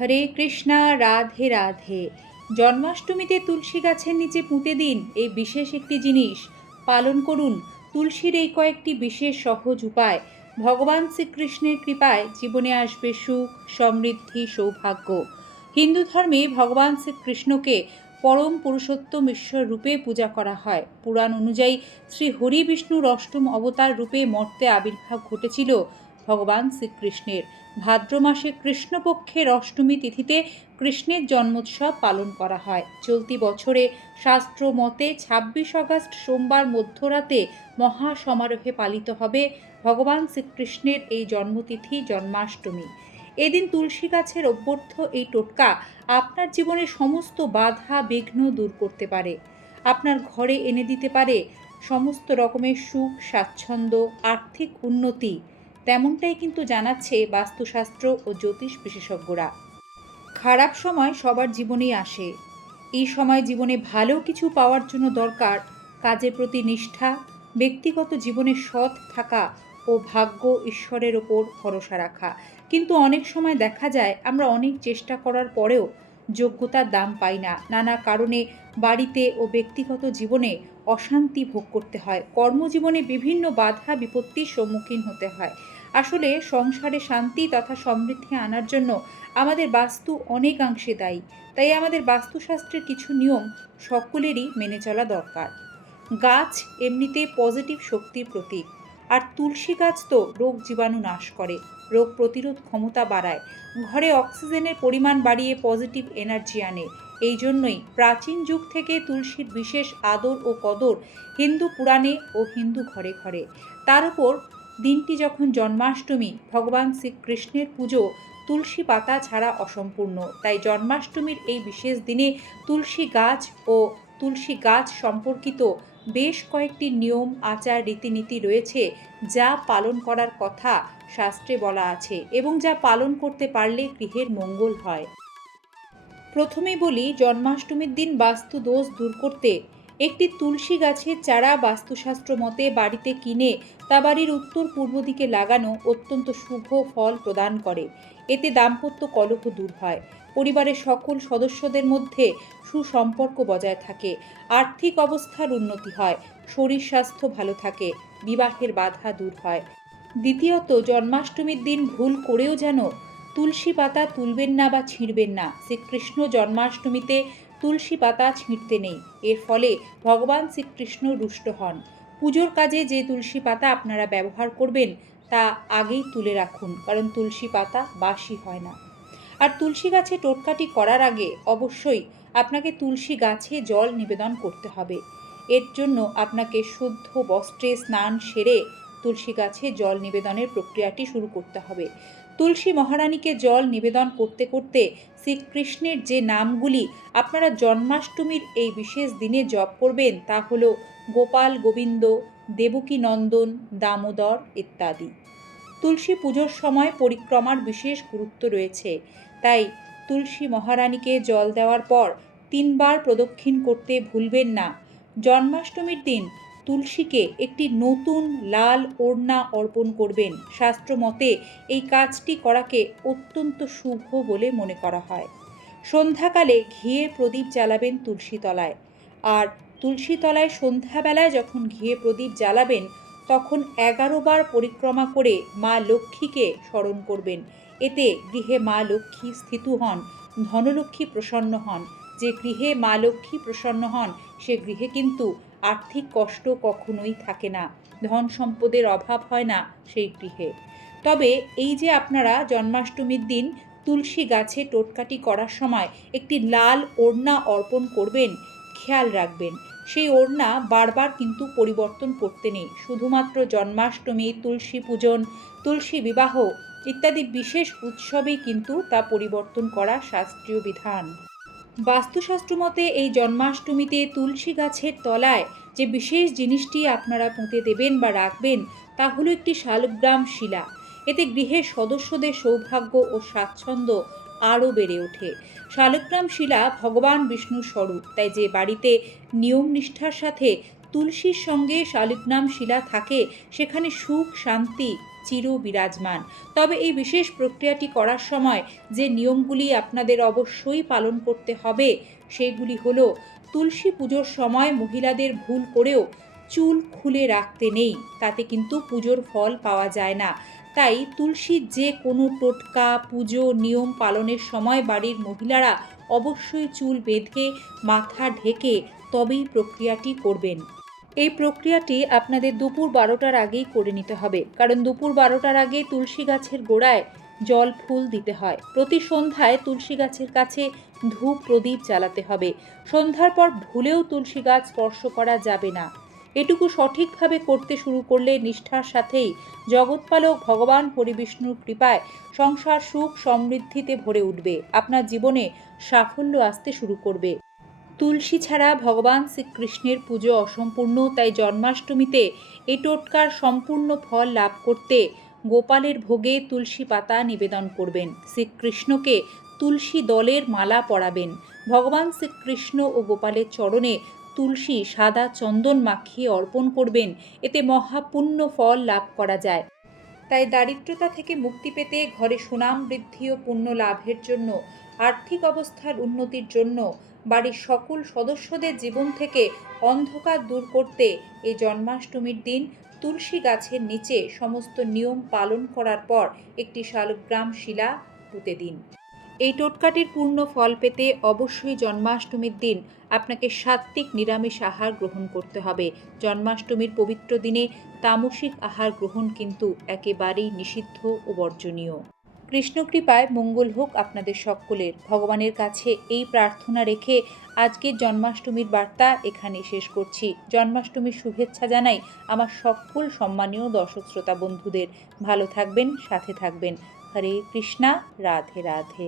হরে কৃষ্ণা, রাধে রাধে। জন্মাষ্টমীতে তুলসী গাছের নিচে পুঁতে দিন এই বিশেষ একটি জিনিস। পালন করুন। তুলসীর এই কয়েকটি বিশেষ সহজ উপায়। ভগবান শ্রীকৃষ্ণের কৃপায় জীবনে আসবে সুখ, সমৃদ্ধি, সৌভাগ্য। হিন্দু ধর্মে ভগবান শ্রীকৃষ্ণকে পরম পুরুষোত্তম ঈশ্বর রূপে পূজা করা হয়। পুরাণ অনুযায়ী শ্রী হরি বিষ্ণুর অষ্টম অবতার রূপে মর্তে আবির্ভাব ঘটেছিল। ভগবান শ্রীকৃষ্ণের। ভাদ্র মাসে কৃষ্ণপক্ষের অষ্টমী তিথিতে কৃষ্ণের জন্মোৎসব পালন করা হয়। চলতি বছরে শাস্ত্র মতে ছাব্বিশ আগস্ট সোমবার মধ্যরাতে মহা সমারোহে পালিত হবে ভগবান শ্রীকৃষ্ণের এই জন্মতিথি জন্মাষ্টমী। এদিন তুলসী গাছের অভ্যর্থ এই টোটকা আপনার জীবনে সমস্ত বাধা, বিঘ্ন দূর করতে পারে। আপনার ঘরে এনে দিতে পারে সমস্ত রকমের সুখ, স্বাচ্ছন্দ্য, আর্থিক উন্নতি তেমনটাই কিন্তু জানাচ্ছে বাস্তুশাস্ত্র ও জ্যোতিষ বিশেষজ্ঞরা। খারাপ সময় সবার জীবনেই আসে। এই সময় জীবনে ভালো কিছু পাওয়ার জন্য দরকার কাজের প্রতি নিষ্ঠা, ব্যক্তিগত জীবনে সৎ থাকা ও ভাগ্য ঈশ্বরের ওপর ভরসা রাখা। কিন্তু অনেক সময় দেখা যায় আমরা অনেক চেষ্টা করার পরেও যোগ্যতার দাম পাই না। নানা কারণে বাড়িতে ও ব্যক্তিগত জীবনে অশান্তি ভোগ করতে হয়। কর্মজীবনে বিভিন্ন বাধা বিপত্তির সম্মুখীন হতে হয়। আসলে সংসারে শান্তি তথা সমৃদ্ধি আনার জন্য আমাদের বাস্তু অনেকাংশে দায়ী। তাই আমাদের বাস্তুশাস্ত্রের কিছু নিয়ম সকলেরই মেনে চলা দরকার। গাছ এমনিতে পজিটিভ শক্তির প্রতীক। আর তুলসী গাছ তো রোগ জীবাণু নাশ করে, রোগ প্রতিরোধ ক্ষমতা বাড়ায়। ঘরে অক্সিজেনের পরিমাণ বাড়িয়ে পজিটিভ এনার্জি আনে। এই জন্যই প্রাচীন যুগ থেকে তুলসীর বিশেষ আদর ও কদর হিন্দু পুরাণে ও হিন্দু ঘরে ঘরে। তার উপর দিনটি যখন জন্মাষ্টমী, ভগবান শ্রীকৃষ্ণের পুজো, তুলসী পাতা ছাড়া অসম্পূর্ণ। তাই জন্মাষ্টমীর এই বিশেষ দিনে তুলসী গাছ ও তুলসী গাছ সম্পর্কিত বেশ কয়েকটি নিয়ম, আচার, রীতিনীতি রয়েছে যা পালন করার কথা শাস্ত্রে বলা আছে এবং যা পালন করতে পারলে গৃহের মঙ্গল হয়। প্রথমে বলি, জন্মাষ্টমীর দিন বাস্তু দোষ দূর করতে একটি তুলসী গাছের চারা বাস্তুশাস্ত্র মতে বাড়িতে কিনে তা বাড়ির উত্তর পূর্ব দিকে লাগানো অত্যন্ত শুভ ফল প্রদান করে। এতে দাম্পত্য কলহ দূর হয়। পরিবারের সকল সদস্যদের মধ্যে সুসম্পর্ক বজায় থাকে। আর্থিক অবস্থার উন্নতি হয়। শরীর স্বাস্থ্য ভালো থাকে। বিবাহের বাধা দূর হয়। দ্বিতীয়ত, জন্মাষ্টমীর দিন ভুল করেও যেন তুলসী পাতা তুলবেন না বা ছিঁড়বেন না। শ্রীকৃষ্ণ জন্মাষ্টমীতে তুলসী পাতা ছিঁড়তে নেই। এর ফলে ভগবান শ্রীকৃষ্ণ রুষ্ট হন। পুজোর কাজে যে তুলসী পাতা আপনারা ব্যবহার করবেন, তা আগেই তুলে রাখুন, কারণ তুলসী পাতা বাসি হয় না। আর তুলসী গাছে টোটকাটি করার আগে অবশ্যই আপনাকে তুলসী গাছে জল নিবেদন করতে হবে। এর জন্য আপনাকে শুদ্ধ বস্ত্রে স্নান সেরে তুলসী গাছে জল নিবেদনের প্রক্রিয়াটি শুরু করতে হবে। তুলসী মহারানীকে জল নিবেদন করতে করতে শ্রীকৃষ্ণের যে নামগুলি আপনারা জন্মাষ্টমীর এই বিশেষ দিনে জপ করবেন তা হল গোপাল গোবিন্দ, দেবকী নন্দন, দামোদর ইত্যাদি। তুলসী পুজোর সময় পরিক্রমার বিশেষ গুরুত্ব রয়েছে। তাই তুলসী মহারানীকে জল দেওয়ার পর তিনবার প্রদক্ষিণ করতে ভুলবেন না। জন্মাষ্টমীর দিন তুলসীকে একটি নতুন লাল ওড়না অর্পণ করবেন। শাস্ত্র মতে এই কাজটি করাকে অত্যন্ত শুভ বলে মনে করা হয়। সন্ধ্যাকালে ঘিয়ে প্রদীপ জ্বালাবেন তুলসীতলায়। আর তুলসী তলায় সন্ধ্যাবেলায় যখন ঘিয়ে প্রদীপ জ্বালাবেন, তখন এগারো বার পরিক্রমা করে মা লক্ষ্মীকে স্মরণ করবেন। এতে গৃহে মা লক্ষ্মী স্থিত হন, ধনলক্ষ্মী প্রসন্ন হন। যে গৃহে মা লক্ষ্মী প্রসন্ন হন, সে গৃহে কিন্তু আর্থিক কষ্ট কখনোই থাকে না, ধন সম্পদের অভাব হয় না সেই গৃহে। তবে এই যে আপনারা জন্মাষ্টমীর দিন তুলসী গাছে টোটকাটি করার সময় একটি লাল ওড়না অর্পণ করবেন, খেয়াল রাখবেন। সেই ওড়না বারবার কিন্তু পরিবর্তন করতে নেই, শুধুমাত্র জন্মাষ্টমী, তুলসী পূজন, তুলসী বিবাহ ইত্যাদি বিশেষ উৎসবেই কিন্তু তা পরিবর্তন করা শাস্ত্রীয় বিধান। বাস্তুশাস্ত্র মতে, এই জন্মাষ্টমীতে তুলসী গাছের তলায় যে বিশেষ জিনিসটি আপনারা পুঁতে দেবেন বা রাখবেন, তা হলো একটি শালগ্রাম শিলা। এতে গৃহের সদস্যদের সৌভাগ্য ও স্বাচ্ছন্দ্য আরও বেড়ে ওঠে। শালগ্রাম শিলা ভগবান বিষ্ণুর স্বরূপ, তাই যে বাড়িতে নিয়ম নিষ্ঠার সাথে তুলসীর সঙ্গে শালগ্রাম শিলা থাকে, সেখানে সুখ, শান্তি চির বিরাজমান তবে এই বিশেষ প্রক্রিয়াটি করার সময় যে নিয়মগুলি আপনাদের অবশ্যই পালন করতে হবে, সেগুলি হলো তুলসী পুজোর সময় মহিলাদের ভুল করেও চুল খুলে রাখতে নেই, তাতে কিন্তু পুজোর ফল পাওয়া যায় না। তাই তুলসীর যে কোনো টোটকা, পুজো, নিয়ম পালনের সময় বাড়ির মহিলারা অবশ্যই চুল বেঁধে মাথা ঢেকে তবেই প্রক্রিয়াটি করবেন। এই প্রক্রিয়াটি আপনাদের দুপুর বারোটার আগেই করে নিতে হবে। কারণ দুপুর বারোটার আগে তুলসী গাছের গোড়ায় জল ফুল দিতে হয়। প্রতি সন্ধ্যায় তুলসী গাছের কাছে ধূপ প্রদীপ জ্বালাতে হবে। সন্ধ্যার পর ভুলেও তুলসী গাছ স্পর্শ করা যাবে না। এটুকু সঠিকভাবে করতে শুরু করলে নিষ্ঠার সাথেই জগৎপালক ভগবান হরিবিষ্ণুর কৃপায় সংসার সুখ সমৃদ্ধিতে ভরে উঠবে। আপনার জীবনে সাফল্য আসতে শুরু করবে। তুলসী ছাড়া ভগবান শ্রীকৃষ্ণের পুজো অসম্পূর্ণ, তাই জন্মাষ্টমীতে এই টোটকার সম্পূর্ণ ফল লাভ করতে গোপালের ভোগে তুলসী পাতা নিবেদন করবেন। শ্রীকৃষ্ণকে তুলসী দলের মালা পরাবেন। ভগবান শ্রীকৃষ্ণ ও গোপালের চরণে তুলসী সাদা চন্দন মাখিয়ে অর্পণ করবেন। এতে মহাপুণ্য ফল লাভ করা যায়। তাই দারিদ্রতা থেকে মুক্তি পেতে ঘরে সুনাম বৃদ্ধি ও পুণ্য লাভের জন্য আর্থিক অবস্থার উন্নতির জন্য বাড়ির সকল সদস্যদের জীবন থেকে অন্ধকার দূর করতে এই জন্মাষ্টমীর দিন তুলসী গাছের নিচে সমস্ত নিয়ম পালন করার পর একটি শালগ্রাম শিলা পুঁতে দিন। এই টোটকাটির পূর্ণ ফল পেতে অবশ্যই জন্মাষ্টমীর দিন আপনাকে সাত্ত্বিক নিরামিষ আহার গ্রহণ করতে হবে। জন্মাষ্টমীর পবিত্র দিনে তামসিক আহার গ্রহণ কিন্তু একেবারেই নিষিদ্ধ ও বর্জনীয়। কৃষ্ণকৃপায় মঙ্গল হোক আপনাদের সকলের। ভগবানের কাছে এই প্রার্থনা রেখে আজকের জন্মাষ্টমীর বার্তা এখানে শেষ করছি। জন্মাষ্টমীর শুভেচ্ছা জানাই আমার সকল সম্মানীয় দর্শক শ্রোতা বন্ধুদের। ভালো থাকবেন, সাথে থাকবেন। হরে কৃষ্ণা, রাধে রাধে।